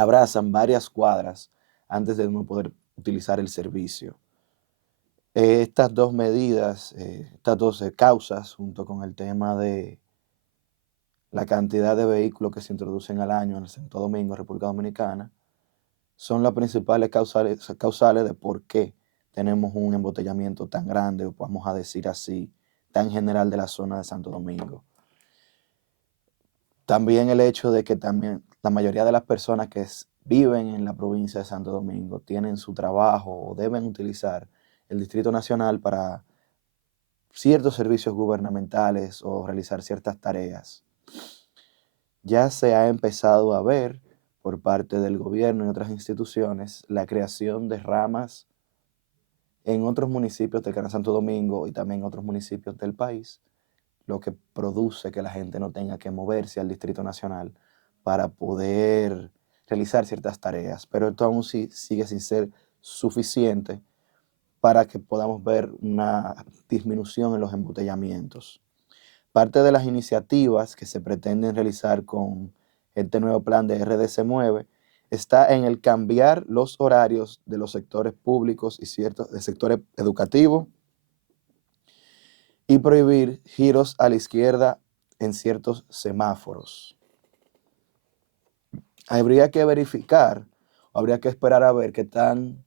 abrazan varias cuadras antes de uno poder utilizar el servicio. Estas dos medidas, estas dos causas, junto con el tema de la cantidad de vehículos que se introducen al año en Santo Domingo, República Dominicana, son las principales causales de por qué tenemos un embotellamiento tan grande, o vamos a decir así, tan general de la zona de Santo Domingo. También el hecho de que también la mayoría de las personas que viven en la provincia de Santo Domingo tienen su trabajo o deben utilizar el Distrito Nacional para ciertos servicios gubernamentales o realizar ciertas tareas. Ya se ha empezado a ver por parte del gobierno y otras instituciones la creación de ramas en otros municipios del Gran Santo Domingo y también en otros municipios del país, lo que produce que la gente no tenga que moverse al Distrito Nacional para poder realizar ciertas tareas. Pero esto aún sigue sin ser suficiente para que podamos ver una disminución en los embotellamientos. Parte de las iniciativas que se pretenden realizar con este nuevo plan de RDC Mueve está en el cambiar los horarios de los sectores públicos y ciertos del sector educativo y prohibir giros a la izquierda en ciertos semáforos. Habría que verificar, o habría que esperar a ver qué tan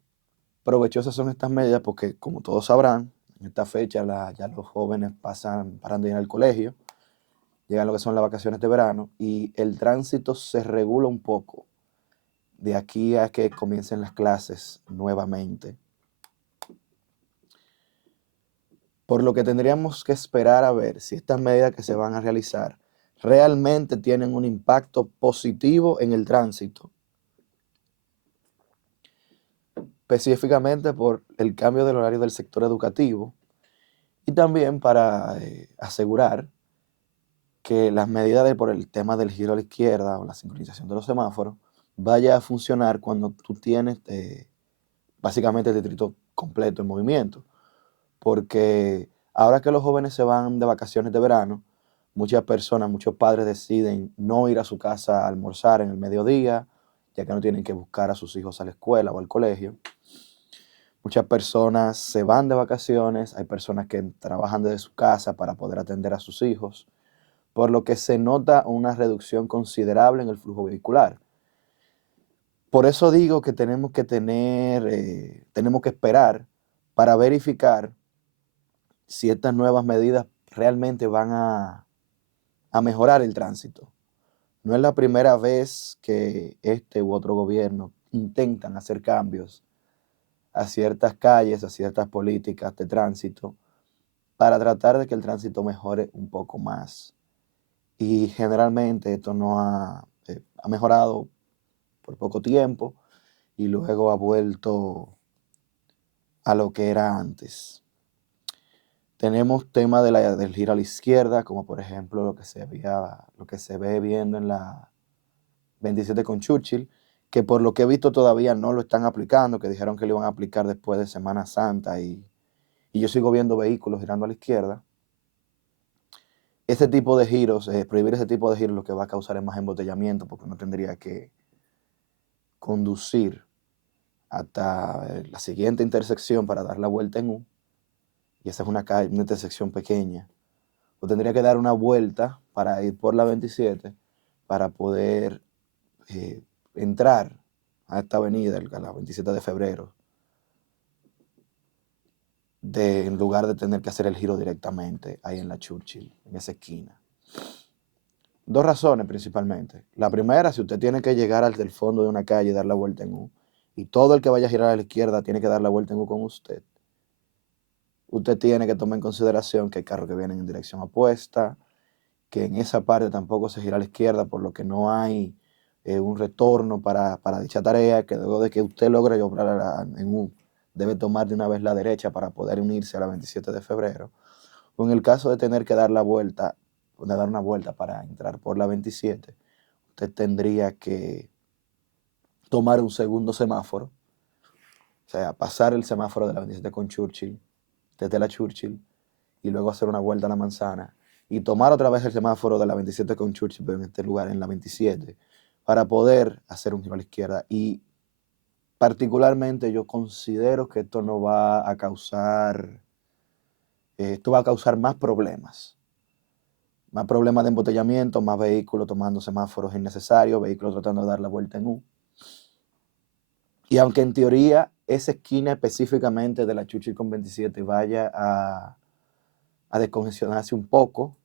provechosas son estas medidas, porque como todos sabrán, en esta fecha ya los jóvenes paran de ir al colegio, llegan lo que son las vacaciones de verano y el tránsito se regula un poco de aquí a que comiencen las clases nuevamente. Por lo que tendríamos que esperar a ver si estas medidas que se van a realizar realmente tienen un impacto positivo en el tránsito, específicamente por el cambio del horario del sector educativo y también para asegurar que las medidas por el tema del giro a la izquierda o la sincronización de los semáforos vaya a funcionar cuando tú tienes básicamente el distrito completo en movimiento. Porque ahora que los jóvenes se van de vacaciones de verano, muchas personas, muchos padres deciden no ir a su casa a almorzar en el mediodía, ya que no tienen que buscar a sus hijos a la escuela o al colegio. Muchas personas se van de vacaciones, hay personas que trabajan desde su casa para poder atender a sus hijos, por lo que se nota una reducción considerable en el flujo vehicular. Por eso digo que tenemos que tenemos que esperar para verificar si estas nuevas medidas realmente van a mejorar el tránsito. No es la primera vez que este u otro gobierno intentan hacer cambios a ciertas calles, a ciertas políticas de tránsito, para tratar de que el tránsito mejore un poco más. Y generalmente esto no ha mejorado por poco tiempo y luego ha vuelto a lo que era antes. Tenemos tema del giro a la izquierda, como por ejemplo lo que se ve viendo en la 27 con Churchill, que por lo que he visto todavía no lo están aplicando, que dijeron que lo iban a aplicar después de Semana Santa y yo sigo viendo vehículos girando a la izquierda. Ese tipo de giros, prohibir ese tipo de giros lo que va a causar es más embotellamiento porque uno tendría que conducir hasta la siguiente intersección para dar la vuelta en U, y esa es una intersección pequeña. O tendría que dar una vuelta para ir por la 27 para poder entrar a esta avenida, a la 27 de febrero, en lugar de tener que hacer el giro directamente ahí en la Churchill, en esa esquina. Dos razones principalmente. La primera, si usted tiene que llegar al del fondo de una calle y dar la vuelta en U, y todo el que vaya a girar a la izquierda tiene que dar la vuelta en U con usted, usted tiene que tomar en consideración que hay carros que vienen en dirección opuesta, que en esa parte tampoco se gira a la izquierda, por lo que no hay un retorno para dicha tarea, que luego de que usted logre obrar en U, debe tomar de una vez la derecha para poder unirse a la 27 de febrero. O en el caso de tener que dar la vuelta, de dar una vuelta para entrar por la 27, usted tendría que tomar un segundo semáforo, o sea, pasar el semáforo de la 27 con Churchill, desde la Churchill, y luego hacer una vuelta a la manzana y tomar otra vez el semáforo de la 27 con Churchill, pero en este lugar en la 27, para poder hacer un giro a la izquierda. Y particularmente yo considero que esto no va a causar, esto va a causar más problemas de embotellamiento, más vehículos tomando semáforos innecesarios, vehículos tratando de dar la vuelta en U. Y aunque en teoría esa esquina específicamente de la Chuchi con 27 vaya a descongestionarse un poco,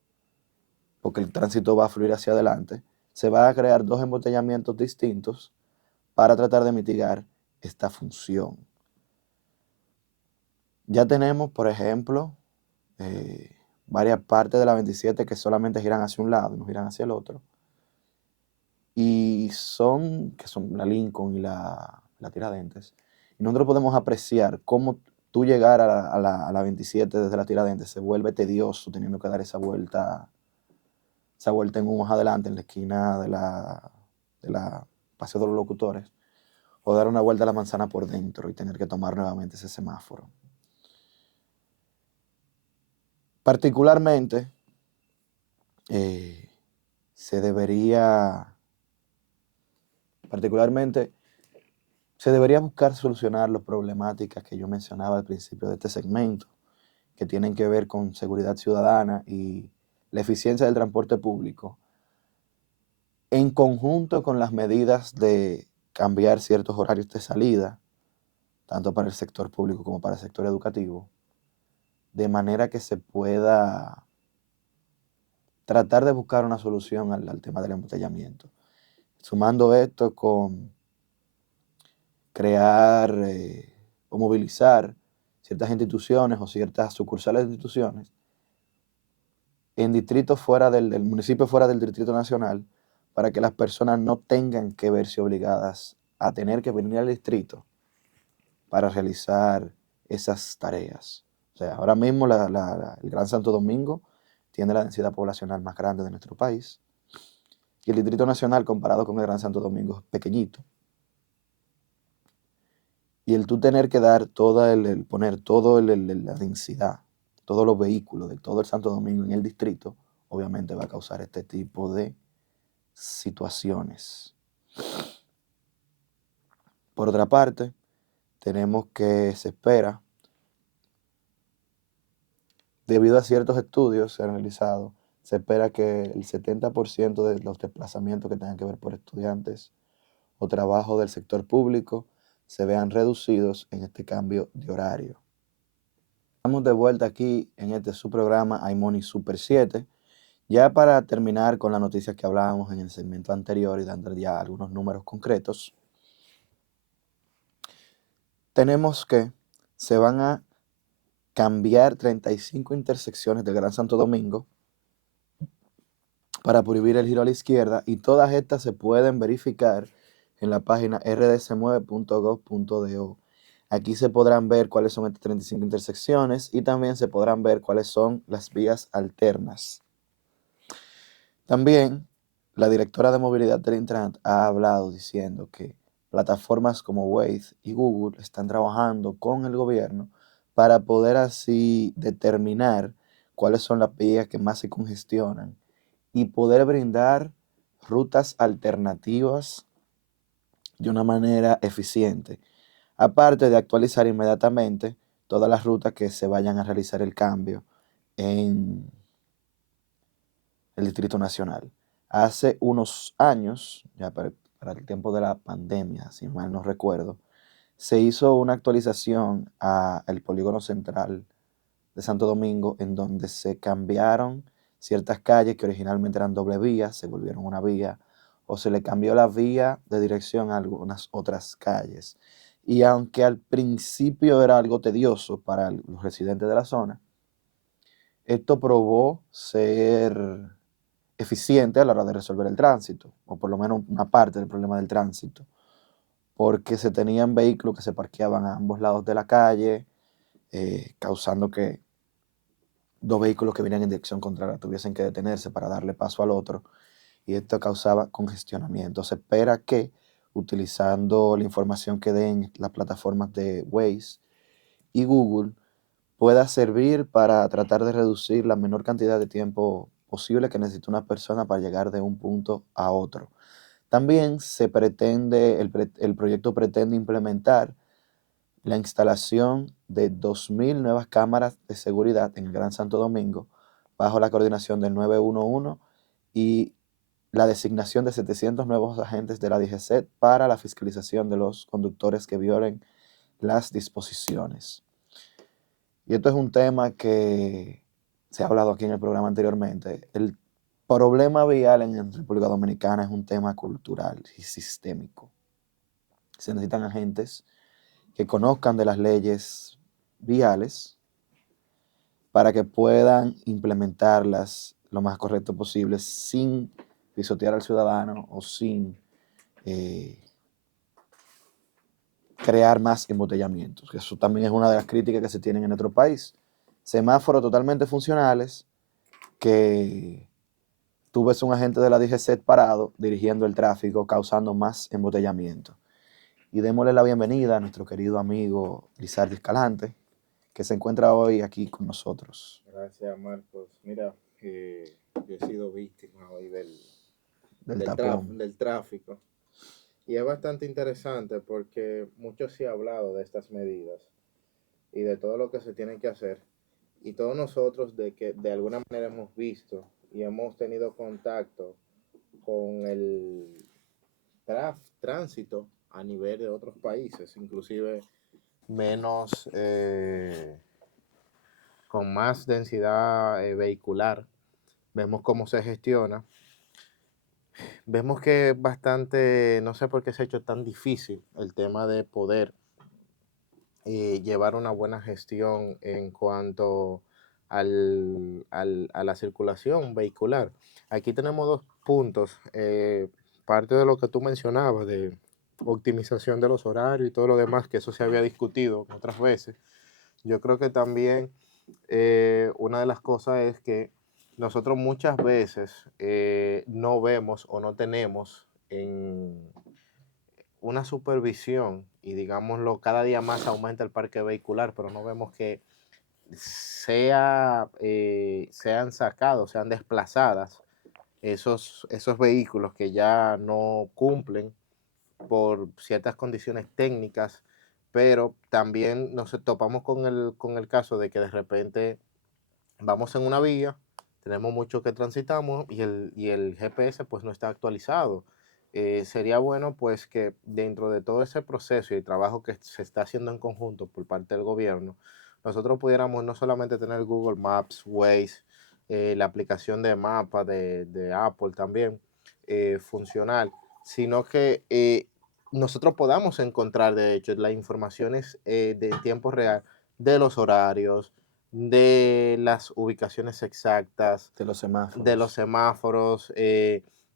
porque el tránsito va a fluir hacia adelante, se van a crear dos embotellamientos distintos para tratar de mitigar esta función. Ya tenemos, por ejemplo, varias partes de la 27 que solamente giran hacia un lado y no giran hacia el otro. Y que son la Lincoln y la Tiradentes. Y nosotros podemos apreciar cómo tú llegar a la 27 desde la Tiradentes se vuelve tedioso teniendo que dar esa vuelta en un más adelante, en la esquina de la Paseo de los Locutores, o dar una vuelta a la manzana por dentro y tener que tomar nuevamente ese semáforo. Particularmente, se debería buscar solucionar las problemáticas que yo mencionaba al principio de este segmento, que tienen que ver con seguridad ciudadana y la eficiencia del transporte público, en conjunto con las medidas de cambiar ciertos horarios de salida, tanto para el sector público como para el sector educativo, de manera que se pueda tratar de buscar una solución al tema del embotellamiento. Sumando esto con crear o movilizar ciertas instituciones o ciertas sucursales de instituciones en distritos fuera del municipio fuera del Distrito Nacional, para que las personas no tengan que verse obligadas a tener que venir al distrito para realizar esas tareas. O sea, ahora mismo el Gran Santo Domingo tiene la densidad poblacional más grande de nuestro país, y el Distrito Nacional comparado con el Gran Santo Domingo es pequeñito. Y el tú tener que dar poner toda la densidad, todos los vehículos de todo el Santo Domingo en el distrito, obviamente va a causar este tipo de situaciones. Por otra parte, tenemos que se espera, debido a ciertos estudios que se han realizado, se espera que el 70% de los desplazamientos que tengan que ver por estudiantes o trabajo del sector público se vean reducidos en este cambio de horario. Estamos de vuelta aquí en este su programa iMoney Super 7. Ya para terminar con las noticias que hablábamos en el segmento anterior y dando ya algunos números concretos, tenemos que se van a cambiar 35 intersecciones del Gran Santo Domingo para prohibir el giro a la izquierda, y todas estas se pueden verificar en la página rdcmueve.gov.do. Aquí se podrán ver cuáles son estas 35 intersecciones y también se podrán ver cuáles son las vías alternas. También la directora de movilidad del Intran ha hablado diciendo que plataformas como Waze y Google están trabajando con el gobierno para poder así determinar cuáles son las vías que más se congestionan y poder brindar rutas alternativas de una manera eficiente, aparte de actualizar inmediatamente todas las rutas que se vayan a realizar el cambio en el Distrito Nacional. Hace unos años, ya para el tiempo de la pandemia, si mal no recuerdo, se hizo una actualización al polígono central de Santo Domingo, en donde se cambiaron ciertas calles que originalmente eran doble vía, se volvieron una vía, o se le cambió la vía de dirección a algunas otras calles. Y aunque al principio era algo tedioso para los residentes de la zona, esto probó ser eficiente a la hora de resolver el tránsito, o por lo menos una parte del problema del tránsito, porque se tenían vehículos que se parqueaban a ambos lados de la calle, causando que dos vehículos que venían en dirección contraria tuviesen que detenerse para darle paso al otro, y esto causaba congestionamiento. Se espera que, utilizando la información que den las plataformas de Waze y Google, pueda servir para tratar de reducir la menor cantidad de tiempo posible que necesita una persona para llegar de un punto a otro. También el proyecto pretende implementar la instalación de 2.000 nuevas cámaras de seguridad en el Gran Santo Domingo, bajo la coordinación del 911 y la designación de 700 nuevos agentes de la DGCET para la fiscalización de los conductores que violen las disposiciones. Y esto es un tema que se ha hablado aquí en el programa anteriormente. El problema vial en República Dominicana es un tema cultural y sistémico. Se necesitan agentes que conozcan de las leyes viales para que puedan implementarlas lo más correcto posible sin pisotear al ciudadano o sin eh, crear más embotellamientos. Eso también es una de las críticas que se tienen en nuestro país. Semáforos totalmente funcionales que tú ves un agente de la DGCET parado dirigiendo el tráfico, causando más embotellamiento. Y démosle la bienvenida a nuestro querido amigo Lizardo Escalante, que se encuentra hoy aquí con nosotros. Gracias, Marcos. Mira, yo he sido víctima hoy Del tapón. del tráfico. Y es bastante interesante porque mucho se ha hablado de estas medidas y de todo lo que se tiene que hacer. Y todos nosotros de que de alguna manera hemos visto y hemos tenido contacto con el tránsito a nivel de otros países, inclusive menos, con más densidad vehicular. Vemos cómo se gestiona. Vemos que es bastante, no sé por qué se ha hecho tan difícil el tema de poder llevar una buena gestión en cuanto a la circulación vehicular. Aquí tenemos dos puntos. Parte de lo que tú mencionabas, de optimización de los horarios y todo lo demás, que eso se había discutido otras veces. Yo creo que también una de las cosas es que nosotros muchas veces no vemos o no tenemos en una supervisión y digámoslo, cada día más aumenta el parque vehicular, pero no vemos que sean sacados, sean desplazadas esos vehículos que ya no cumplen por ciertas condiciones técnicas, pero también nos topamos con el caso de que de repente vamos en una vía, tenemos mucho que transitamos y el GPS pues no está actualizado. Sería bueno pues que dentro de todo ese proceso y el trabajo que se está haciendo en conjunto por parte del gobierno, nosotros pudiéramos no solamente tener Google Maps, Waze, la aplicación de mapa de Apple también funcional, sino que nosotros podamos encontrar de hecho las informaciones de tiempo real de los horarios, de las ubicaciones exactas, De los de los semáforos. semáforos,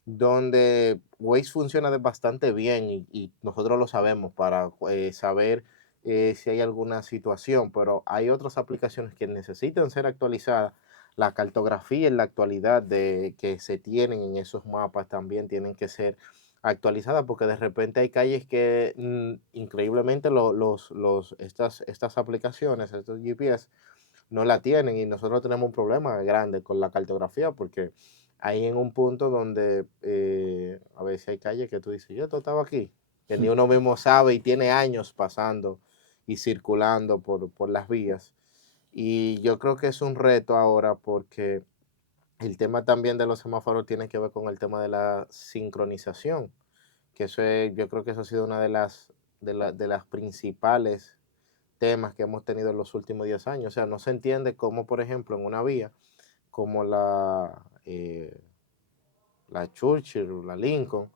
donde Waze funciona bastante bien y nosotros lo sabemos para saber si hay alguna situación, pero hay otras aplicaciones que necesitan ser actualizadas. La cartografía en la actualidad que se tienen en esos mapas también tienen que ser actualizadas porque de repente hay calles que increíblemente estas aplicaciones, estos GPS, no la tienen y nosotros tenemos un problema grande con la cartografía porque hay en un punto donde a veces hay calles que tú dices, yo estaba aquí, que ni uno mismo sabe y tiene años pasando y circulando por las vías. Y yo creo que es un reto ahora porque el tema también de los semáforos tiene que ver con el tema de la sincronización, que yo creo que eso ha sido una de las principales temas que hemos tenido en los últimos 10 años. O sea, no se entiende cómo, por ejemplo, en una vía como la Churchill o la Lincoln,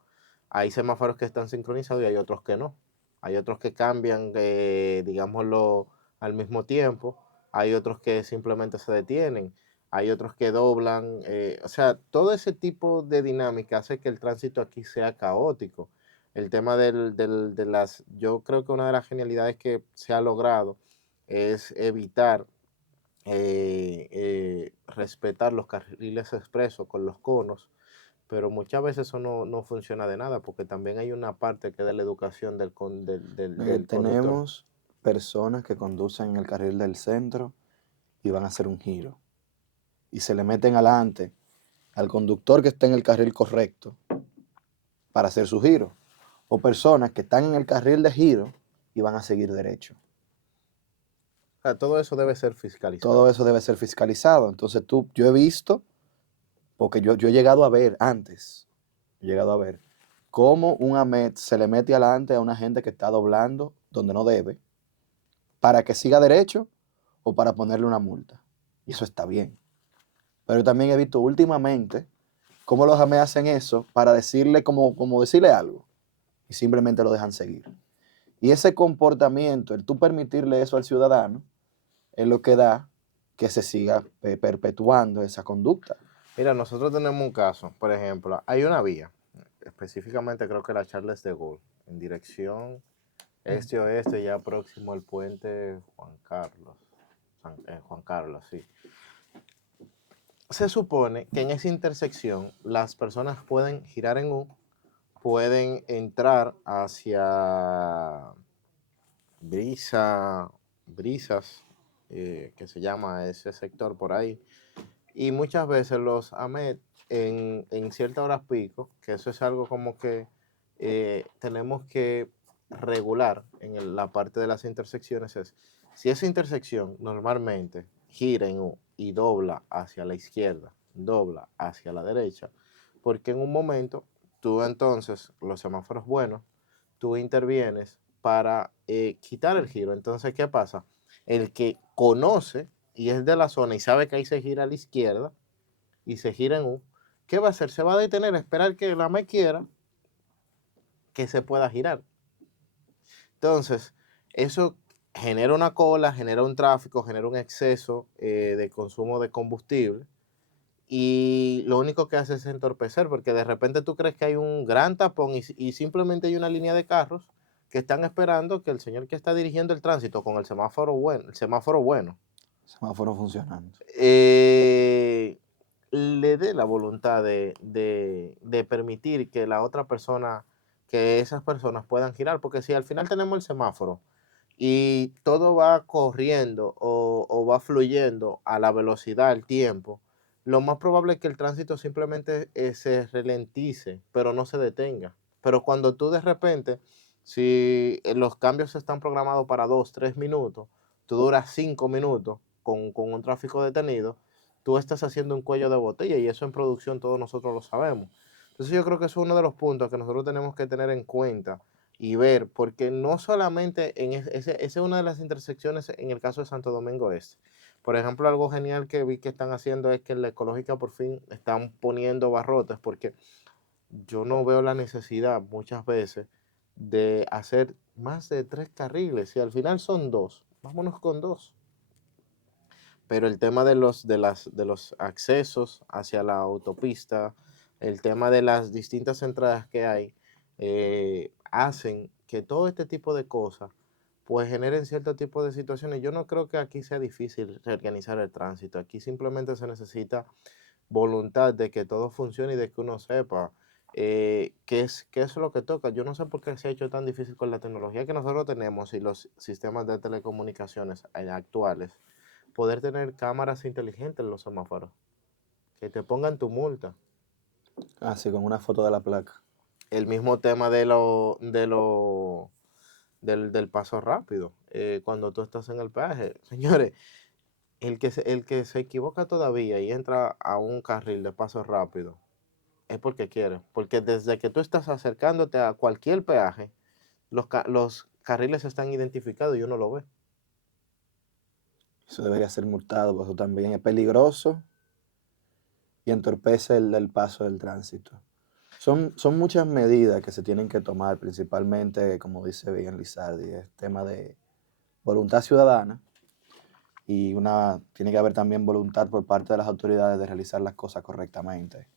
hay semáforos que están sincronizados y hay otros que no. Hay otros que cambian, digámoslo, al mismo tiempo. Hay otros que simplemente se detienen. Hay otros que doblan. O sea, todo ese tipo de dinámica hace que el tránsito aquí sea caótico. El tema yo creo que una de las genialidades que se ha logrado es evitar respetar los carriles expresos con los conos, pero muchas veces eso no funciona de nada porque también hay una parte que es de la educación del conductor. Tenemos personas que conducen en el carril del centro y van a hacer un giro. Y se le meten adelante al conductor que está en el carril correcto para hacer su giro. O personas que están en el carril de giro y van a seguir derecho. O sea, todo eso debe ser Todo fiscalizado. eso debe ser fiscalizado. Entonces yo he visto, porque yo he llegado a ver antes, he llegado a ver cómo un AMET se le mete adelante a una gente que está doblando donde no debe, para que siga derecho o para ponerle una multa. Y eso está bien. Pero también he visto últimamente cómo los AMET hacen eso para decirle como decirle algo y simplemente lo dejan seguir. Y ese comportamiento, el tú permitirle eso al ciudadano, es lo que da que se siga perpetuando esa conducta. Mira, nosotros tenemos un caso, por ejemplo, hay una vía, específicamente creo que la Charles de Gaulle, en dirección este-oeste, ya próximo al puente Juan Carlos. Juan Carlos, sí. Se supone que en esa intersección las personas pueden girar en U, pueden entrar hacia Brisas, que se llama ese sector por ahí. Y muchas veces los AMET en ciertas horas pico, que eso es algo como que tenemos que regular en la parte de las intersecciones, es si esa intersección normalmente gira en U y dobla hacia la izquierda, dobla hacia la derecha, porque en un momento tú entonces, los semáforos buenos, tú intervienes para quitar el giro. Entonces, ¿qué pasa? El que conoce y es de la zona y sabe que ahí se gira a la izquierda y se gira en U, ¿qué va a hacer? Se va a detener a esperar que la me quiera que se pueda girar. Entonces, eso genera una cola, genera un tráfico, genera un exceso de consumo de combustible y lo único que hace es entorpecer porque de repente tú crees que hay un gran tapón y simplemente hay una línea de carros que están esperando que el señor que está dirigiendo el tránsito con el semáforo bueno, Semáforo funcionando. le dé la voluntad de permitir que la otra persona, que esas personas puedan girar, porque si al final tenemos el semáforo y todo va corriendo o va fluyendo a la velocidad, al tiempo, lo más probable es que el tránsito simplemente se ralentice, pero no se detenga. Pero cuando tú de repente, si los cambios están programados para 2, 3 minutos, tú duras 5 minutos con un tráfico detenido, tú estás haciendo un cuello de botella y eso en producción todos nosotros lo sabemos. Entonces yo creo que eso es uno de los puntos que nosotros tenemos que tener en cuenta y ver, porque no solamente esa es una de las intersecciones en el caso de Santo Domingo Este. Por ejemplo, algo genial que vi que están haciendo es que en la ecológica por fin están poniendo barrotes, porque yo no veo la necesidad muchas veces de hacer más de 3 carriles. Si al final son dos, vámonos con dos. Pero el tema de los accesos hacia la autopista, el tema de las distintas entradas que hay, hacen que todo este tipo de cosas pues generen cierto tipo de situaciones. Yo no creo que aquí sea difícil reorganizar el tránsito. Aquí simplemente se necesita voluntad de que todo funcione y de que uno sepa qué es lo que toca. Yo no sé por qué se ha hecho tan difícil con la tecnología que nosotros tenemos y los sistemas de telecomunicaciones actuales poder tener cámaras inteligentes en los semáforos, que te pongan tu multa. Así, con una foto de la placa. El mismo tema del paso rápido, cuando tú estás en el peaje. Señores, el que se equivoca todavía y entra a un carril de paso rápido es porque quiere. Porque desde que tú estás acercándote a cualquier peaje, los carriles están identificados y uno lo ve. Eso debería ser multado, porque eso también es peligroso y entorpece el paso del tránsito. Son muchas medidas que se tienen que tomar, principalmente, como dice bien Lizardi, es tema de voluntad ciudadana y tiene que haber también voluntad por parte de las autoridades de realizar las cosas correctamente.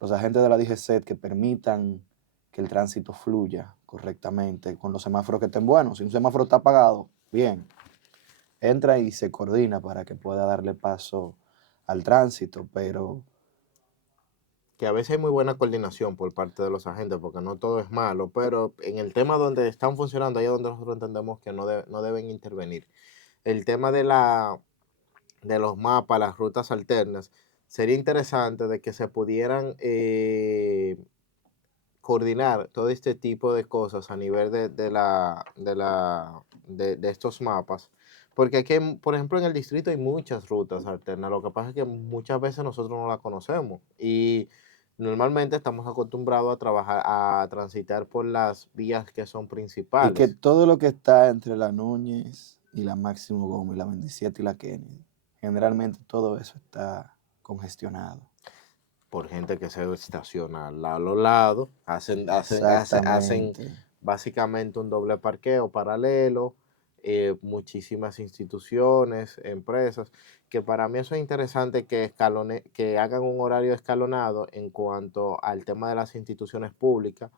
Los agentes de la DGCET que permitan que el tránsito fluya correctamente con los semáforos que estén buenos. Si un semáforo está apagado, bien, entra y se coordina para que pueda darle paso al tránsito, pero Que a veces hay muy buena coordinación por parte de los agentes, porque no todo es malo, pero en el tema donde están funcionando, ahí es donde nosotros entendemos que no deben intervenir. El tema de los mapas, las rutas alternas, sería interesante de que se pudieran coordinar todo este tipo de cosas a nivel de estos mapas, porque aquí, por ejemplo, en el distrito hay muchas rutas alternas, lo que pasa es que muchas veces nosotros no las conocemos y normalmente estamos acostumbrados a trabajar, a transitar por las vías que son Y que principales, todo lo que está entre la Núñez y la Máximo Gómez, la 27 y la Kennedy, generalmente todo eso está congestionado. por gente que se estaciona a los lados, hacen Exactamente. básicamente un doble parqueo paralelo, muchísimas instituciones, empresas, que para mí eso es interesante que hagan un horario escalonado en cuanto al tema de las instituciones públicas,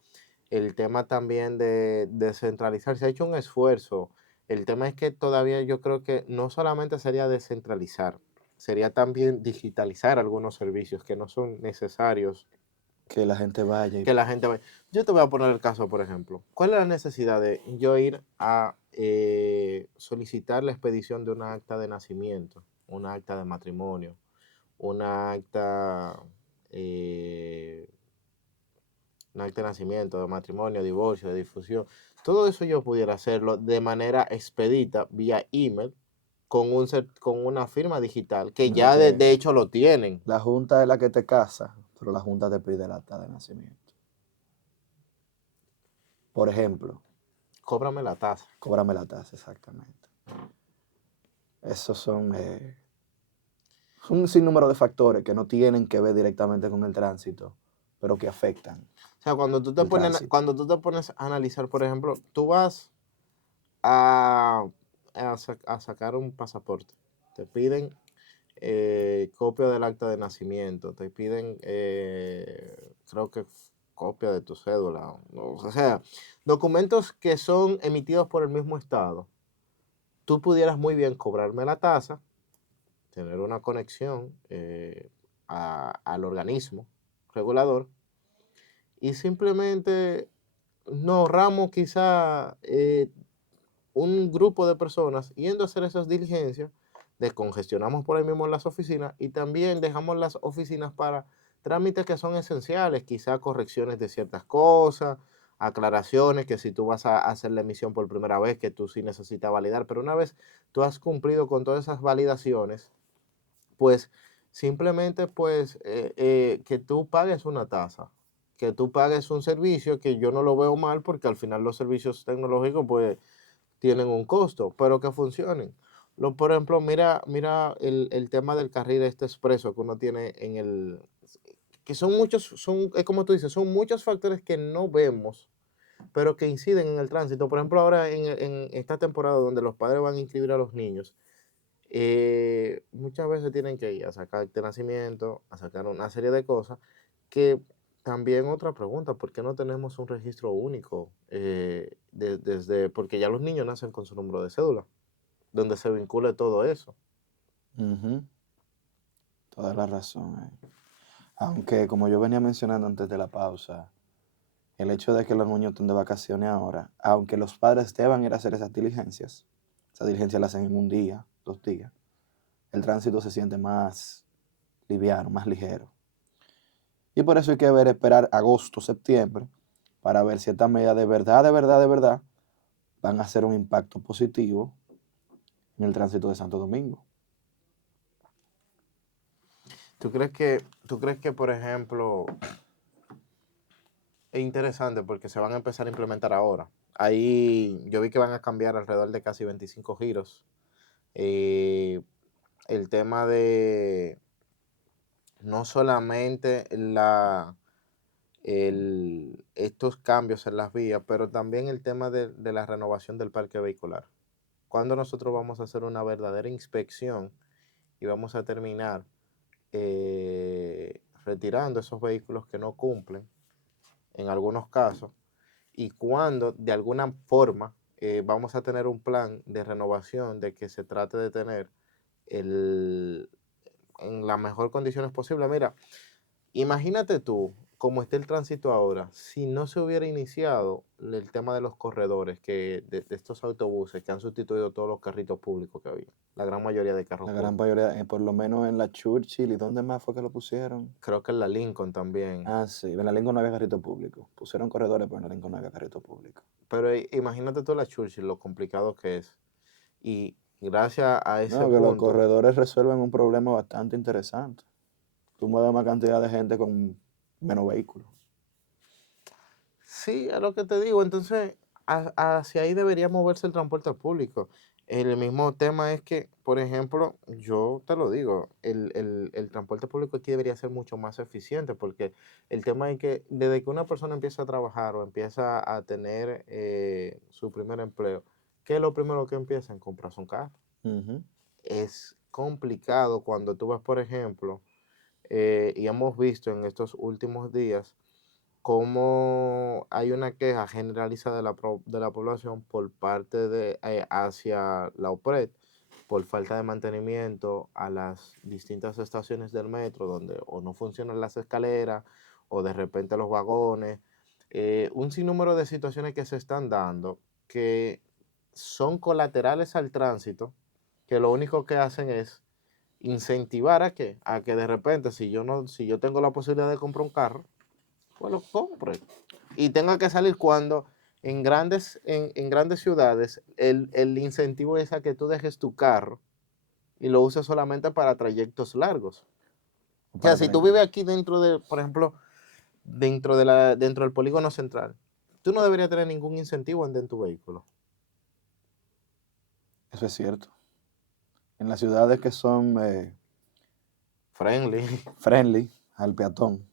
el tema también de descentralizar, se ha hecho un esfuerzo, el tema es que todavía yo creo que no solamente sería descentralizar, sería también digitalizar algunos servicios que no son necesarios Que la gente vaya y que la gente vaya. Yo te voy a poner el caso, por ejemplo. ¿Cuál es la necesidad de yo ir a solicitar la expedición de una acta de nacimiento, una acta de matrimonio, una acta, eh, un acta de nacimiento, de matrimonio, divorcio, de difusión? Todo eso yo pudiera hacerlo de manera expedita vía email con una firma digital que no, ya que de hecho lo tienen. la junta es la que te casa, pero la junta te pide el acta de nacimiento. Por ejemplo, Cóbrame la tasa. cóbrame la tasa, exactamente. Esos son un sinnúmero de factores que no tienen que ver directamente con el tránsito, pero que afectan O sea, el tránsito. cuando tú te pones a analizar, por ejemplo, tú vas a, a sacar un pasaporte, te piden copia del acta de nacimiento, te piden, creo que copia de tu cédula, o sea, documentos que son emitidos por el mismo estado. Tú pudieras muy bien cobrarme la tasa, tener una conexión al organismo regulador y simplemente nos ahorramos quizá un grupo de personas yendo a hacer esas diligencias, descongestionamos por ahí mismo las oficinas y también dejamos las oficinas para trámites que son esenciales, quizá correcciones de ciertas cosas, aclaraciones, que si tú vas a hacer la emisión por primera vez, que tú sí necesitas validar, pero una vez tú has cumplido con todas esas validaciones, pues simplemente pues que tú pagues una tasa, que tú pagues un servicio que yo no lo veo mal porque al final los servicios tecnológicos pues tienen un costo, pero que funcionen. Por ejemplo, mira el tema del carril este expreso que uno tiene en que son muchos, es como tú dices, son muchos factores que no vemos, pero que inciden en el tránsito. Por ejemplo, ahora en esta temporada donde los padres van a inscribir a los niños, muchas veces tienen que ir a sacar de nacimiento, a sacar una serie de cosas que también otra pregunta, ¿por qué no tenemos un registro único? Porque ya los niños nacen con su número de cédula, donde se vincule todo eso. Ujú, toda la razón. Aunque, como yo venía mencionando antes de la pausa, el hecho de que los niños estén de vacaciones ahora, aunque los padres deban ir a hacer esas diligencias las hacen en un día, 2 días, el tránsito se siente más liviano, más ligero. Y por eso hay que ver, esperar agosto, septiembre, para ver si estas medidas de verdad, de verdad, de verdad, van a hacer un impacto positivo en el tránsito de Santo Domingo. Tú crees que, por ejemplo, es interesante porque se van a empezar a implementar ahora? Ahí yo vi que van a cambiar alrededor de casi 25 giros. Eh, el tema de no solamente estos cambios en las vías, pero también el tema de la renovación del parque vehicular. Cuando nosotros vamos a hacer una verdadera inspección y vamos a terminar retirando esos vehículos que no cumplen en algunos casos y cuando de alguna forma vamos a tener un plan de renovación de que se trate de tener el, en las mejores condiciones posibles. Mira, imagínate tú como está el tránsito ahora, si no se hubiera iniciado el tema de los corredores, de estos autobuses que han sustituido todos los carritos públicos que había, la gran mayoría de carros La gran públicos. mayoría, por lo menos en la Churchill, ¿y dónde más fue que lo pusieron? Creo que en la Lincoln también. Ah, sí, en la Lincoln no había carrito público. Pusieron corredores, pero en la Lincoln no había carrito público. Pero imagínate tú la Churchill, lo complicado que es. Y gracias a ese No, que los punto, corredores resuelven un problema bastante interesante. Tú mueves más cantidad de gente con menos vehículos. sí, es lo que te digo. Entonces, hacia ahí debería moverse el transporte público. El mismo tema es que, por ejemplo, yo te lo digo, el transporte público aquí debería ser mucho más eficiente porque el tema es que desde que una persona empieza a trabajar o empieza a tener su primer empleo, ¿qué es lo primero que empieza? En comprarse un carro. Ujú. Es complicado cuando tú vas, por ejemplo, y hemos visto en estos últimos días cómo hay una queja generalizada de la población por parte de hacia la OPRED por falta de mantenimiento a las distintas estaciones del metro donde o no funcionan las escaleras o de repente los vagones, un sinnúmero de situaciones que se están dando que son colaterales al tránsito, que lo único que hacen es incentivar a que de repente si yo tengo la posibilidad de comprar un carro, pues lo compre. Y tenga que salir cuando en grandes ciudades el incentivo es a que tú dejes tu carro y lo uses solamente para trayectos largos. O sea, Para si tú tener. vives aquí dentro de, por ejemplo, dentro del polígono central, tú no deberías tener ningún incentivo en tu vehículo. Eso es cierto. En las ciudades que son Friendly. friendly al peatón,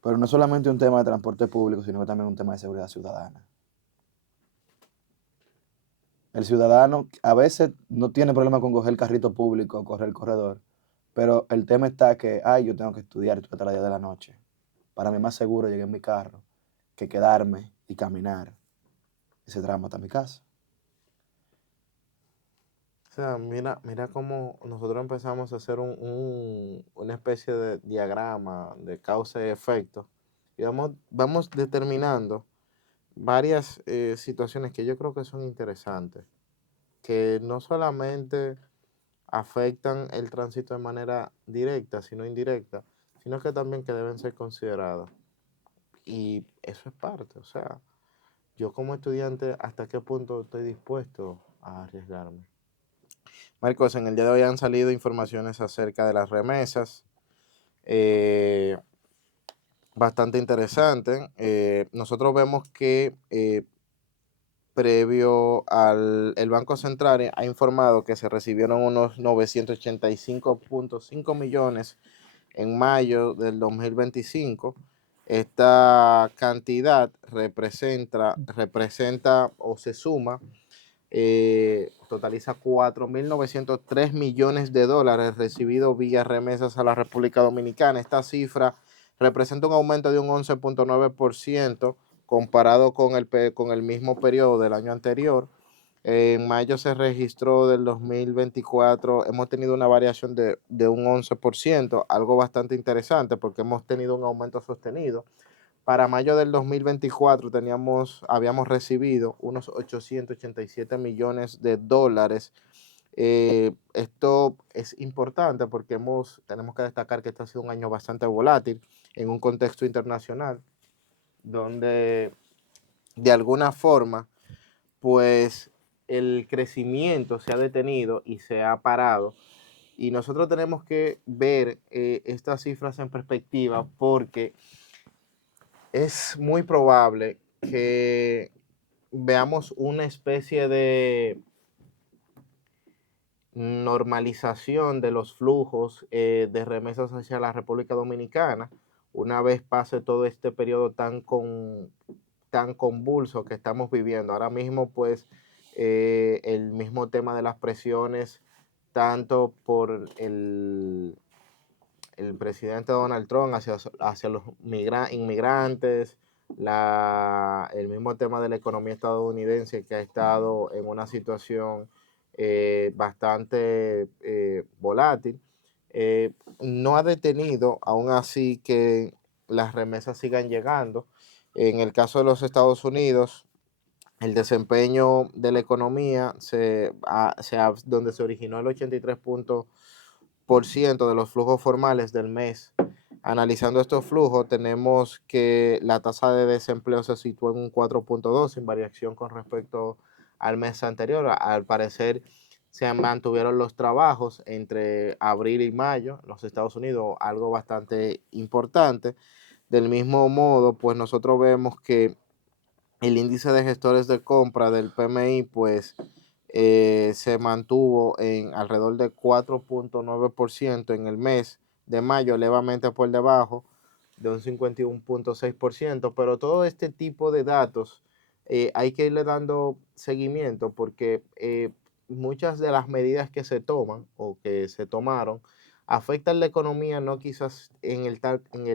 pero no es solamente un tema de transporte público, sino que también un tema de seguridad ciudadana. El ciudadano a veces no tiene problema con coger el carrito público o correr el corredor, pero el tema está que, ay, yo tengo que estudiar y hasta las 10 de la noche. Para mí es más seguro llegar en mi carro que quedarme y caminar ese tramo hasta mi casa. O sea, mira cómo nosotros empezamos a hacer una especie de diagrama de causa y efecto y vamos determinando varias situaciones que yo creo que son interesantes, que no solamente afectan el tránsito de manera directa, sino indirecta, sino que también que deben ser consideradas. Y eso es parte, o sea, yo como estudiante, ¿hasta qué punto estoy dispuesto a arriesgarme? Marcos, en el día de hoy han salido informaciones acerca de las remesas, eh, bastante interesante. Nosotros vemos que previo al el Banco Central ha informado que se recibieron unos 985.5 millones en mayo del 2025. Esta cantidad representa o se suma, totaliza 4.903 millones de dólares recibidos vía remesas a la República Dominicana. Esta cifra representa un aumento de un 11.9% comparado con el mismo periodo del año anterior. En mayo se registró del 2024, hemos tenido una variación de un 11%, algo bastante interesante porque hemos tenido un aumento sostenido. Para mayo del 2024 habíamos recibido unos 887 millones de dólares. Esto es importante porque tenemos que destacar que este ha sido un año bastante volátil en un contexto internacional, donde de alguna forma, pues el crecimiento se ha detenido y se ha parado. Y nosotros tenemos que ver estas cifras en perspectiva porque es muy probable que veamos una especie de normalización de los flujos de remesas hacia la República Dominicana una vez pase todo este periodo tan convulso que estamos viviendo. Ahora mismo, pues, el mismo tema de las presiones, tanto por el presidente Donald Trump hacia los inmigrantes, el mismo tema de la economía estadounidense que ha estado en una situación bastante volátil, no ha detenido aún así que las remesas sigan llegando. En el caso de los Estados Unidos, el desempeño de la economía donde se originó el 83% de los flujos formales del mes. Analizando estos flujos, tenemos que la tasa de desempleo se situó en un 4.2 sin variación con respecto al mes anterior. Al parecer se mantuvieron los trabajos entre abril y mayo en los Estados Unidos, algo bastante importante. Del mismo modo, pues nosotros vemos que el índice de gestores de compra del PMI, pues se mantuvo en alrededor de 4.9% en el mes de mayo, levemente por debajo de un 51.6%, pero todo este tipo de datos hay que irle dando seguimiento porque muchas de las medidas que se toman o que se tomaron afectan la economía no quizás en el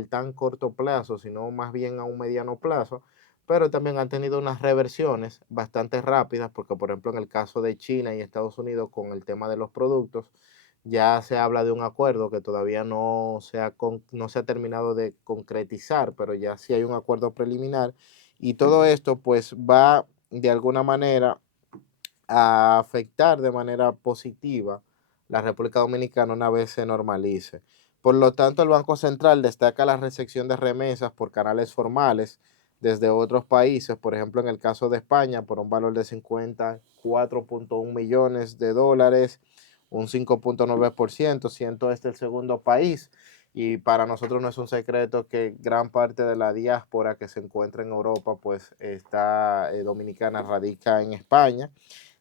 tan corto plazo, sino más bien a un mediano plazo, pero también han tenido unas reversiones bastante rápidas, porque por ejemplo en el caso de China y Estados Unidos con el tema de los productos, ya se habla de un acuerdo que todavía no se ha terminado de concretizar, pero ya sí hay un acuerdo preliminar y todo esto pues va de alguna manera a afectar de manera positiva la República Dominicana una vez se normalice. Por lo tanto, el Banco Central destaca la recepción de remesas por canales formales desde otros países, por ejemplo, en el caso de España, por un valor de 54.1 millones de dólares, un 5.9%, siendo este el segundo país. Y para nosotros no es un secreto que gran parte de la diáspora que se encuentra en Europa, pues está dominicana, radica en España.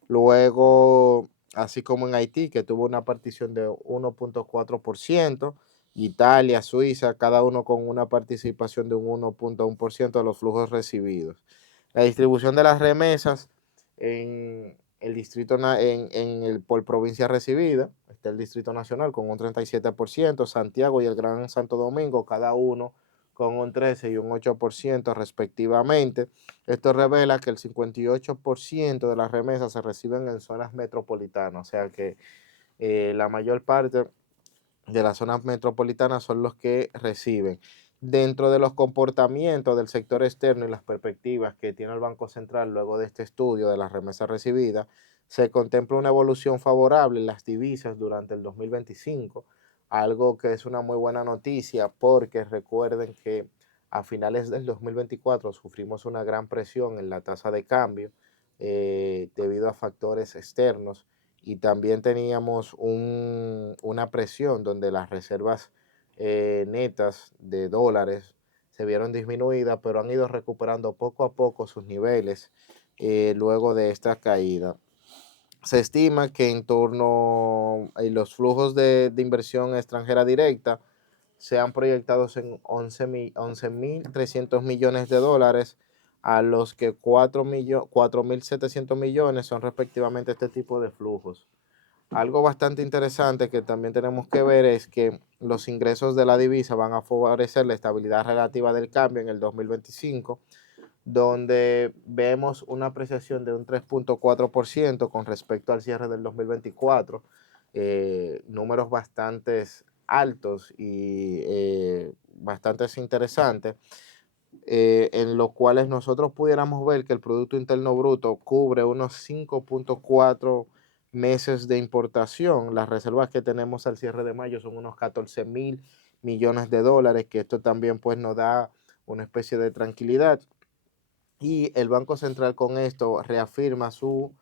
Luego, así como en Haití, que tuvo una partición de 1.4%, Italia, Suiza, cada uno con una participación de un 1.1% de los flujos recibidos. La distribución de las remesas en el distrito, por provincia recibida, está el Distrito Nacional con un 37%, Santiago y el Gran Santo Domingo, cada uno con un 13 y un 8% respectivamente. Esto revela que el 58% de las remesas se reciben en zonas metropolitanas, o sea que la mayor parte de las zonas metropolitanas son los que reciben. Dentro de los comportamientos del sector externo y las perspectivas que tiene el Banco Central luego de este estudio de las remesas recibidas, se contempla una evolución favorable en las divisas durante el 2025, algo que es una muy buena noticia porque recuerden que a finales del 2024 sufrimos una gran presión en la tasa de cambio debido a factores externos y también teníamos una presión donde las reservas netas de dólares se vieron disminuidas, pero han ido recuperando poco a poco sus niveles luego de esta caída. Se estima que en torno a los flujos de inversión extranjera directa sean proyectados en 11.300 millones de dólares, a los que 4.700 millones son respectivamente este tipo de flujos. Algo bastante interesante que también tenemos que ver es que los ingresos de la divisa van a favorecer la estabilidad relativa del cambio en el 2025, donde vemos una apreciación de un 3.4% con respecto al cierre del 2024, números bastante altos y bastante interesantes, en los cuales nosotros pudiéramos ver que el Producto Interno Bruto cubre unos 5.4 meses de importación. Las reservas que tenemos al cierre de mayo son unos 14.000 millones de dólares, que esto también pues nos da una especie de tranquilidad. Y el Banco Central con esto reafirma su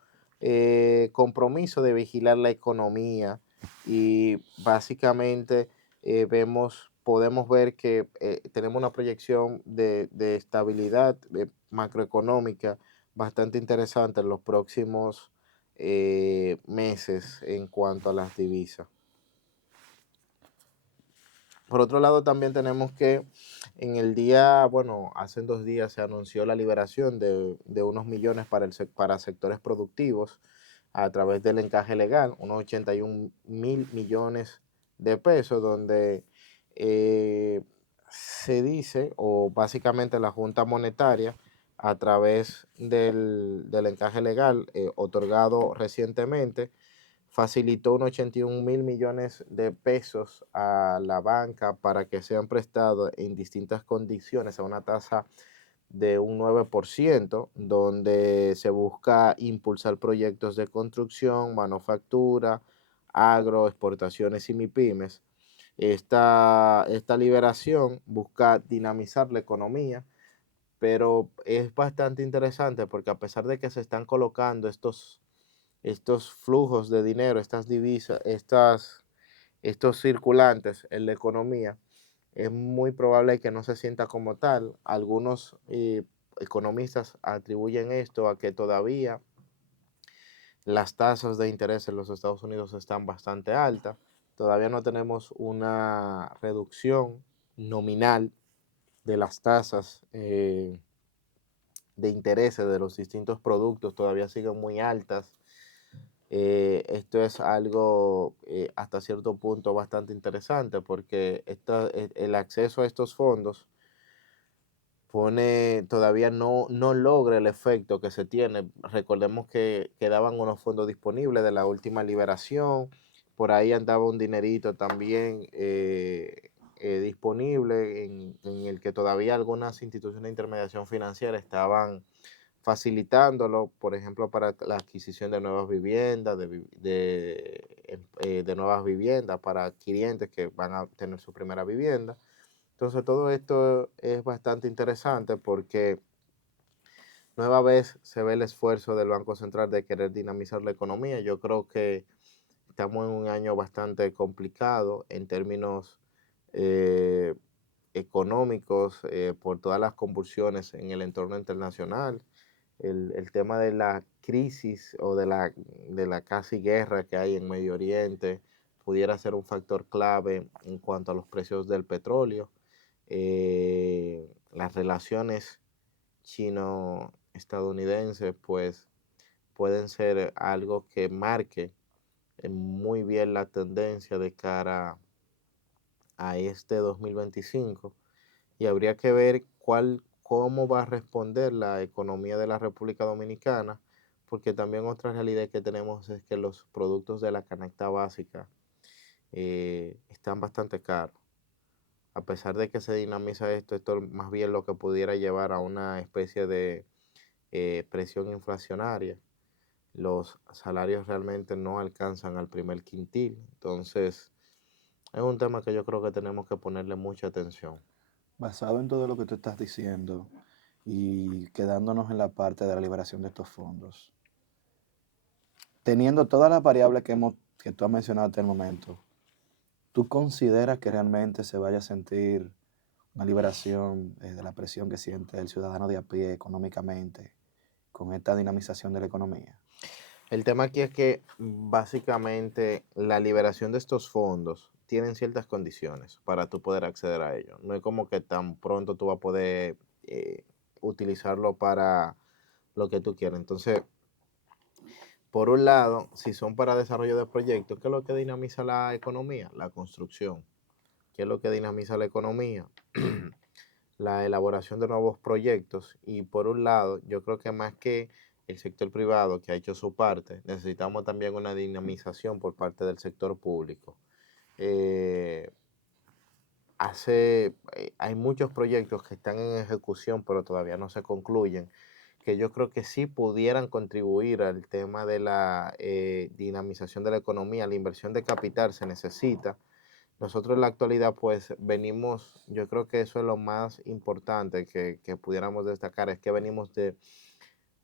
compromiso de vigilar la economía y básicamente podemos ver que tenemos una proyección de estabilidad macroeconómica bastante interesante en los próximos meses en cuanto a las divisas. Por otro lado, también tenemos que en el día, bueno, hace 2 días se anunció la liberación de unos millones para sectores productivos a través del encaje legal, unos 81.000 millones de pesos, donde se dice, o básicamente la Junta Monetaria, a través del encaje legal otorgado recientemente, facilitó unos 81.000 millones de pesos a la banca para que sean prestados en distintas condiciones a una tasa de un 9%, donde se busca impulsar proyectos de construcción, manufactura, agro, exportaciones y MIPIMES. Esta liberación busca dinamizar la economía, pero es bastante interesante porque a pesar de que se están colocando estos flujos de dinero, estas divisas, estos circulantes en la economía, es muy probable que no se sienta como tal. Algunos economistas atribuyen esto a que todavía las tasas de interés en los Estados Unidos están bastante altas. Todavía no tenemos una reducción nominal de las tasas de intereses de los distintos productos, todavía siguen muy altas. Esto es algo hasta cierto punto bastante interesante porque el acceso a estos fondos todavía no logra el efecto que se tiene. Recordemos que quedaban unos fondos disponibles de la última liberación, por ahí andaba un dinerito también disponible en el que todavía algunas instituciones de intermediación financiera estaban facilitándolo, por ejemplo, para la adquisición de nuevas viviendas, de nuevas viviendas para clientes que van a tener su primera vivienda. Entonces, todo esto es bastante interesante porque nueva vez se ve el esfuerzo del Banco Central de querer dinamizar la economía. Yo creo que estamos en un año bastante complicado en términos eh, económicos por todas las convulsiones en el entorno internacional. El tema de la crisis o de la casi guerra que hay en Medio Oriente pudiera ser un factor clave en cuanto a los precios del petróleo. Las relaciones chino-estadounidenses pues pueden ser algo que marque muy bien la tendencia de cara a este 2025 y habría que ver cómo va a responder la economía de la República Dominicana, porque también otra realidad que tenemos es que los productos de la canasta básica están bastante caros. A pesar de que se dinamiza esto más bien lo que pudiera llevar a una especie de presión inflacionaria. Los salarios realmente no alcanzan al primer quintil, entonces es un tema que yo creo que tenemos que ponerle mucha atención. Basado en todo lo que tú estás diciendo y quedándonos en la parte de la liberación de estos fondos, teniendo todas las variables que tú has mencionado hasta el momento, ¿tú consideras que realmente se vaya a sentir una liberación de la presión que siente el ciudadano de a pie económicamente con esta dinamización de la economía? El tema aquí es que básicamente la liberación de estos fondos tienen ciertas condiciones para tú poder acceder a ellos. No es como que tan pronto tú vas a poder utilizarlo para lo que tú quieras. Entonces, por un lado, si son para desarrollo de proyectos, ¿qué es lo que dinamiza la economía? La construcción. ¿Qué es lo que dinamiza la economía? La elaboración de nuevos proyectos. Y por un lado, yo creo que más que el sector privado que ha hecho su parte, necesitamos también una dinamización por parte del sector público. Eh, hay muchos proyectos que están en ejecución, pero todavía no se concluyen, que yo creo que sí pudieran contribuir al tema de la dinamización de la economía. La inversión de capital se necesita. Nosotros en la actualidad pues venimos, yo creo que eso es lo más importante que pudiéramos destacar, es que venimos de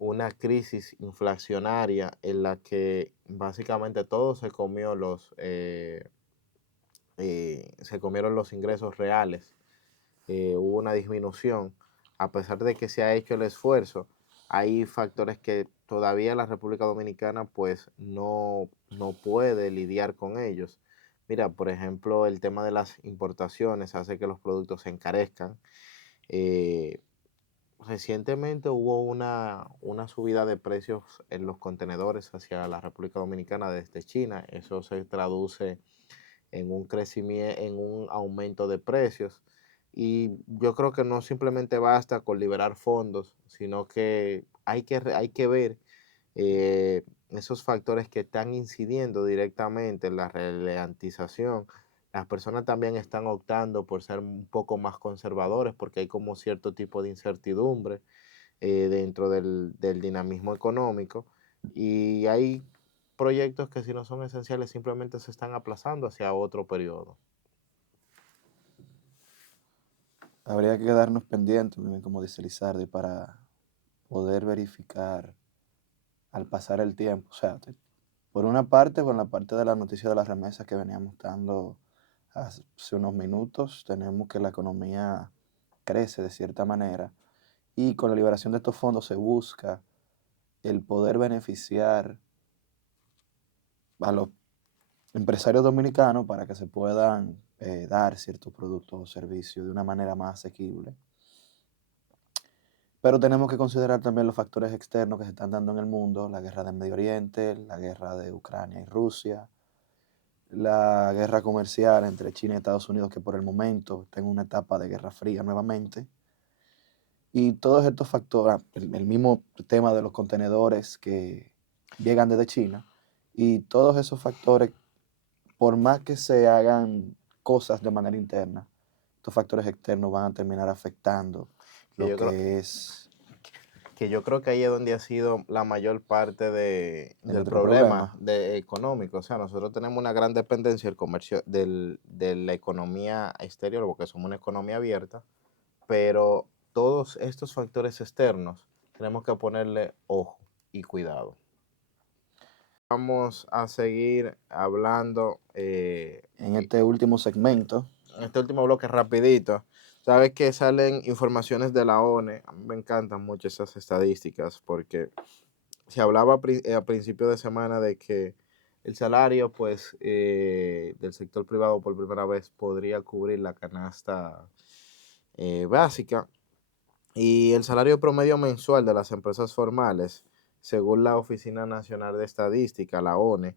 una crisis inflacionaria en la que básicamente todo se comieron los ingresos reales. Hubo una disminución. A pesar de que se ha hecho el esfuerzo, hay factores que todavía la República Dominicana pues no puede lidiar con ellos. Mira, por ejemplo, el tema de las importaciones hace que los productos se encarezcan. Eh, Recientemente hubo una subida de precios en los contenedores hacia la República Dominicana desde China. Eso se traduce en un crecimiento, en un aumento de precios. Y yo creo que no simplemente basta con liberar fondos, sino que hay que ver eh, esos factores que están incidiendo directamente en la ralentización, las personas también están optando por ser un poco más conservadores porque hay como cierto tipo de incertidumbre dentro del dinamismo económico y hay proyectos que si no son esenciales simplemente se están aplazando hacia otro periodo. Habría que quedarnos pendientes, como dice Lizardi, para poder verificar al pasar el tiempo. O sea, por una parte, con la parte de la noticia de las remesas que veníamos dando hace unos minutos, tenemos que la economía crece de cierta manera y con la liberación de estos fondos se busca el poder beneficiar a los empresarios dominicanos para que se puedan dar ciertos productos o servicios de una manera más asequible. Pero tenemos que considerar también los factores externos que se están dando en el mundo, la guerra del Medio Oriente, la guerra de Ucrania y Rusia, la guerra comercial entre China y Estados Unidos, que por el momento está en una etapa de guerra fría nuevamente. Y todos estos factores, el mismo tema de los contenedores que llegan desde China, y todos esos factores, por más que se hagan cosas de manera interna, estos factores externos van a terminar afectando Que lo yo creo, que es que yo creo que ahí es donde ha sido la mayor parte el del otro problema. problema económico. O sea, nosotros tenemos una gran dependencia del comercio, de la economía exterior, porque somos una economía abierta, pero todos estos factores externos tenemos que ponerle ojo y cuidado. Vamos a seguir hablando En este último segmento, en este último bloque rapidito. Sabes que salen informaciones de la ONE. A mí me encantan mucho esas estadísticas porque se hablaba a principio de semana de que el salario pues del sector privado por primera vez podría cubrir la canasta básica y el salario promedio mensual de las empresas formales, según la Oficina Nacional de Estadística, la ONE,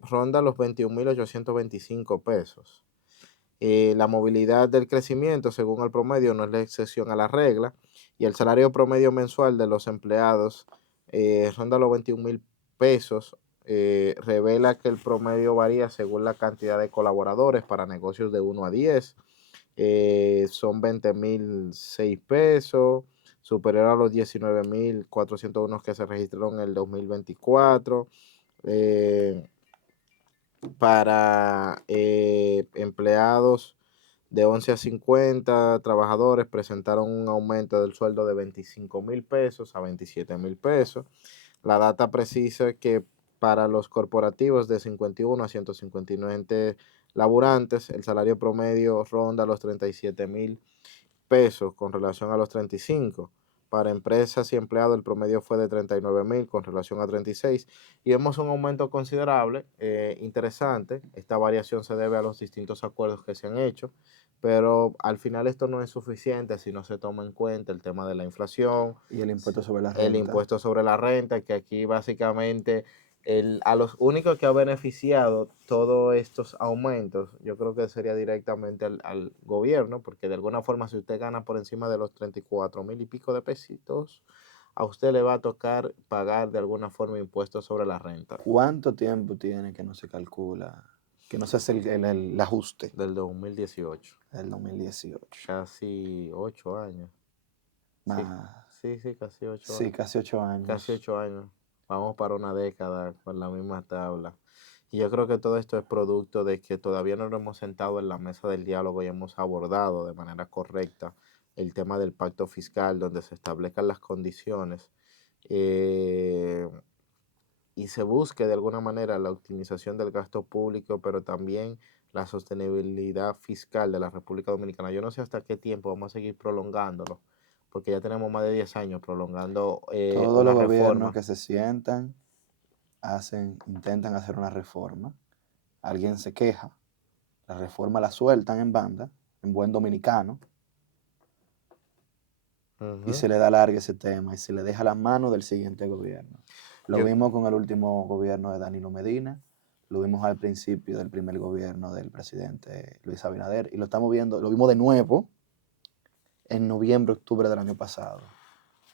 ronda los 21.825 pesos. La movilidad del crecimiento, según el promedio, no es la excepción a la regla, y el salario promedio mensual de los empleados ronda los 21.000 pesos. Revela que el promedio varía según la cantidad de colaboradores para negocios de 1 a 10. Son 20.006 pesos, superior a los 19.401 que se registraron en el 2024. Para empleados de 11 a 50 trabajadores presentaron un aumento del sueldo de 25.000 pesos a 27.000 pesos. La data precisa que para los corporativos de 51 a 159 laburantes, el salario promedio ronda los 37.000 pesos con relación a los 35. Para empresas y empleados el promedio fue de 39.000 con relación a 36 y vemos un aumento considerable, interesante. Esta variación se debe a los distintos acuerdos que se han hecho, pero al final esto no es suficiente si no se toma en cuenta el tema de la inflación, y el impuesto sobre la el renta. impuesto sobre la renta, que aquí básicamente a los únicos que ha beneficiado todos estos aumentos, yo creo que sería directamente al gobierno, porque de alguna forma si usted gana por encima de los 34.000 y pico de pesitos, a usted le va a tocar pagar de alguna forma impuestos sobre la renta ¿Cuánto tiempo tiene que no se calcula, que no se hace el ajuste del 2018? del 2018? Casi 8 años. Sí, Más, sí, sí, casi ocho sí, años. casi 8 Casi años. 8 años. Vamos para una década con la misma tabla. Y yo creo que todo esto es producto de que todavía no nos hemos sentado en la mesa del diálogo y hemos abordado de manera correcta el tema del pacto fiscal, donde se establezcan las condiciones eh, y se busque de alguna manera la optimización del gasto público, pero también la sostenibilidad fiscal de la República Dominicana. Yo no sé hasta qué tiempo vamos a seguir prolongándolo, porque ya tenemos más de 10 años prolongando Todos una los gobiernos reforma. que se sientan intentan hacer una reforma. Alguien se queja, la reforma la sueltan en banda, en buen dominicano, y Ujú. se le da larga ese tema y se le deja las manos del siguiente gobierno. Lo Yo, vimos con el último gobierno de Danilo Medina, lo vimos al principio del primer gobierno del presidente Luis Abinader y lo estamos viendo, lo vimos de nuevo en noviembre, octubre del año pasado.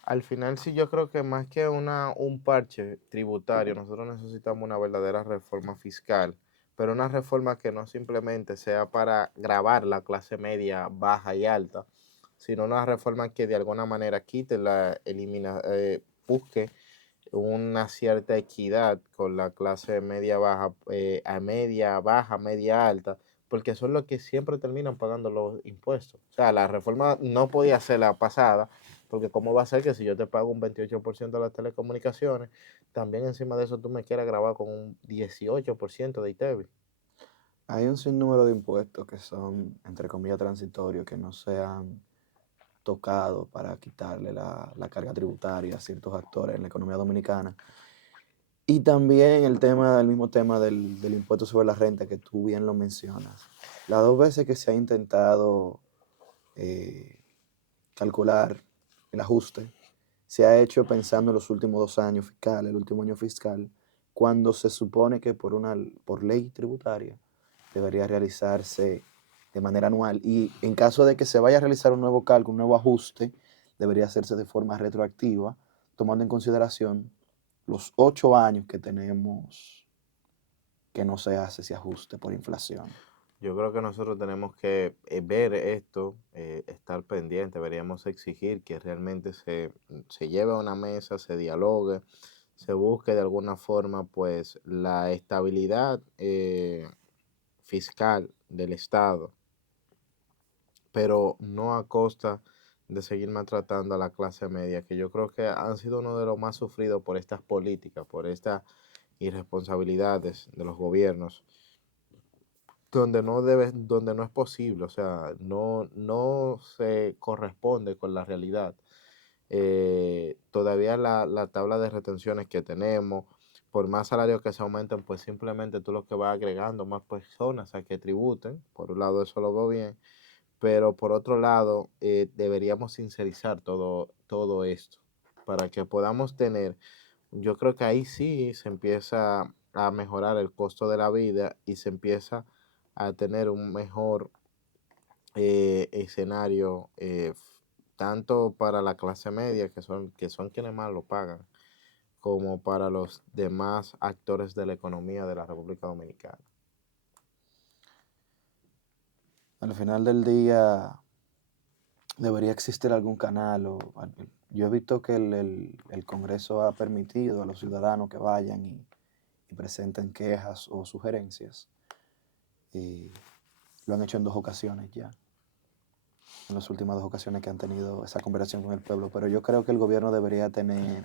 Al final sí, yo creo que más que un parche tributario, nosotros necesitamos una verdadera reforma fiscal, pero una reforma que no simplemente sea para gravar la clase media, baja y alta, sino una reforma que de alguna manera quite busque una cierta equidad con la clase media baja, a media baja, media alta, porque son los que siempre terminan pagando los impuestos. O sea, la reforma no podía ser la pasada, porque ¿cómo va a ser que si yo te pago un 28% de las telecomunicaciones, también encima de eso tú me quieras grabar con un 18% de ITEVI? Hay un sinnúmero de impuestos que son, entre comillas, transitorios, que no se han tocado para quitarle la carga tributaria a ciertos actores en la economía dominicana. Y también el mismo tema del impuesto sobre la renta que tú bien lo mencionas. Las dos veces que se ha intentado eh, calcular el ajuste, se ha hecho pensando en los últimos 2 años fiscales, el último año fiscal, cuando se supone que por ley tributaria debería realizarse de manera anual. Y en caso de que se vaya a realizar un nuevo cálculo, un nuevo ajuste, debería hacerse de forma retroactiva, tomando en consideración los 8 años que tenemos que no se hace ese ajuste por inflación. Yo creo que nosotros tenemos que ver esto, estar pendiente, deberíamos exigir que realmente se lleve a una mesa, se dialogue, se busque de alguna forma pues la estabilidad fiscal del Estado, pero no a costa de seguir maltratando a la clase media, que yo creo que han sido uno de los más sufridos por estas políticas, por estas irresponsabilidades de los gobiernos donde no es posible, o sea, no se corresponde con la realidad. Todavía la tabla de retenciones que tenemos, por más salarios que se aumenten, pues simplemente tú lo que vas agregando más personas a que tributen. Por un lado, eso lo veo bien, pero por otro lado, deberíamos sincerizar todo esto para que podamos tener, yo creo que ahí sí se empieza a mejorar el costo de la vida y se empieza a tener un mejor escenario, tanto para la clase media, que son quienes más lo pagan, como para los demás actores de la economía de la República Dominicana. Al final del día debería existir algún canal yo he visto que el Congreso ha permitido a los ciudadanos que vayan y presenten quejas o sugerencias. Y lo han hecho en 2 ocasiones ya, en las últimas 2 ocasiones que han tenido esa conversación con el pueblo. Pero yo creo que el gobierno debería tener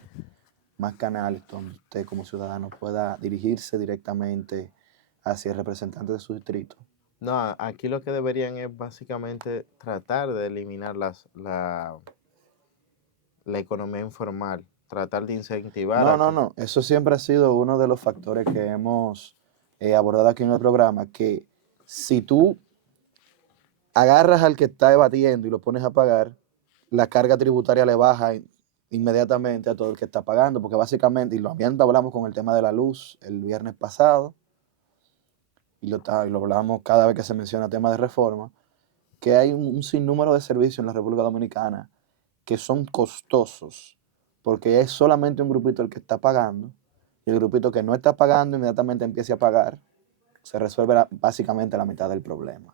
más canales donde usted como ciudadano pueda dirigirse directamente hacia el representante de su distrito. No, aquí lo que deberían es básicamente tratar de eliminar la economía informal, tratar de incentivar No, a no, que... no. Eso siempre ha sido uno de los factores que hemos abordado aquí en el programa, que si tú agarras al que está debatiendo y lo pones a pagar, la carga tributaria le baja inmediatamente a todo el que está pagando, porque básicamente, y lo hablamos con el tema de la luz el viernes pasado, y lo hablamos cada vez que se menciona tema de reforma, que hay un sinnúmero de servicios en la República Dominicana que son costosos, porque es solamente un grupito el que está pagando, y el grupito que no está pagando inmediatamente empiece a pagar, se resuelve básicamente la mitad del problema.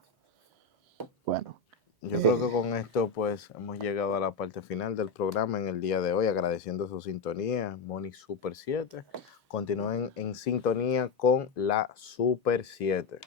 Bueno, Yo creo eh, que con esto pues hemos llegado a la parte final del programa en el día de hoy, agradeciendo su sintonía, Moni Super 7. Continúen en sintonía con la Super 7.